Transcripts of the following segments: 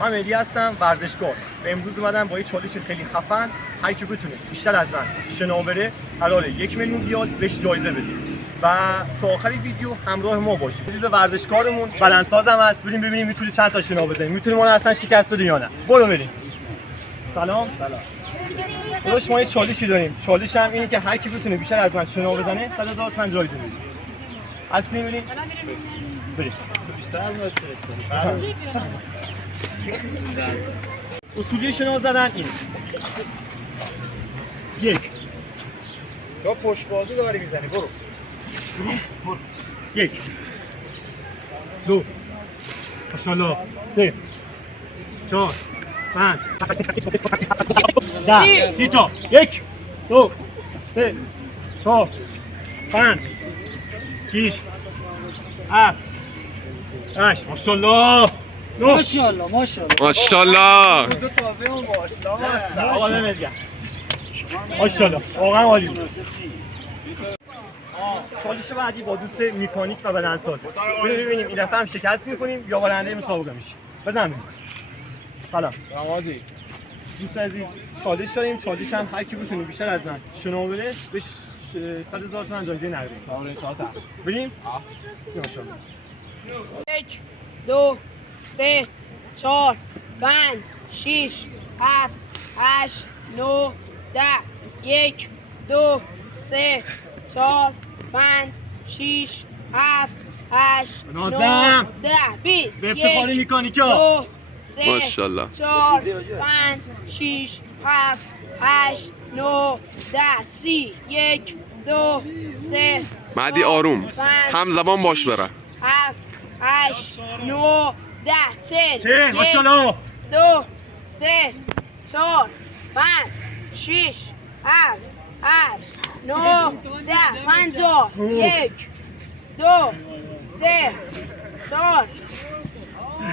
من مهدی هستم، ورزشکار. امروز اومدم با یه چالش خیلی خفن. هر کی بتونه بیشتر از من شنا بره قراره 1 میلیون ریال بهش جایزه بدیم و تا آخر ویدیو همراه ما باشید. عزیز ورزشکارمون بدنسازم هست. بریم ببینیم میتونه چند تا شنا بزنه، میتونه ما رو اصلا شکست بده یا نه. برو بریم. سلام. داداش ما یه چالشی داریم. چالش هم اینه که هر کی بتونه بیشتر از من شنا بزنه 100,000 تومان جایزه میده. هستیم بریم؟ بریم. بیشتر از اصولی شنا زدن اینه. 1 تو پشت بازو داری میزنی. برو 1 2 ماشاءالله 3 4 5 10 30 تا 1 2 3 4 5 6 7 8 ماشاءالله ماشاءالله ماشاءالله. دو تازه هم باش. آقا نمیگم ماشاءالله واقعا عالی بود. چالش بعدی با دوست مکانیک و بدنسازه. بریم ببینیم این دفعه هم شکست می‌کنیم یا برنده مسابقه میشیم. بزن بریم. سلام. سلامازی. دوست عزیز چالش داریم. چالش هم هر کی بتونه بیشتر از من شنا بره بهش 100,000 تومان جایزه نقدی. بریم؟ ماشاءالله. 1 2 3 4 5 6 7 8 9 10 1 2 3 4 5 6 7 8 9 نازم. 10 20 به افتخار 1 مکانیکا. 2 3 ماشاءالله. 4 5 6 7 8 9 10 30 1 2 3 مهدی آروم همزمان باش بره. 7 8 9 10 چه ماشاءالله 2 3 4 5 6 7 8 9 10 50 1 2 3 4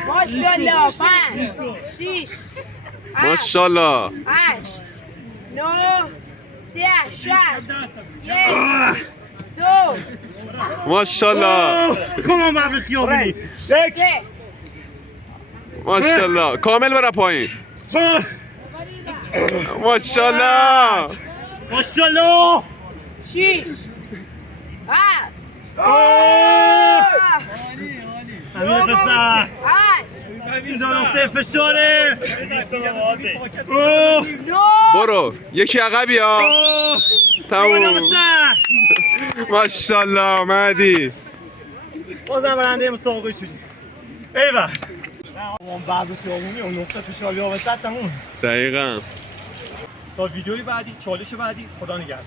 ماشاءالله 5 6 ماشاءالله. 8 9 10 60 1 2 ماشاءالله. خما مبلغ خیابونی 1 3 ماشاءالله. کامل بره پایین. 4 ماشاءالله. ماشاءالله 6 7 امیر پسر 8 اینجا نقطه فشاره. 9 برو یکی عقبی ها. تموم. ماشاءالله مهدی. بازم برنده مسابقه شدیم. ایول اون بعد خیابونی اون نقطه فشاری ها وسط تموم. دقیقاً. تا ویدیوی بعدی چالش بعدی خدا نگهدار.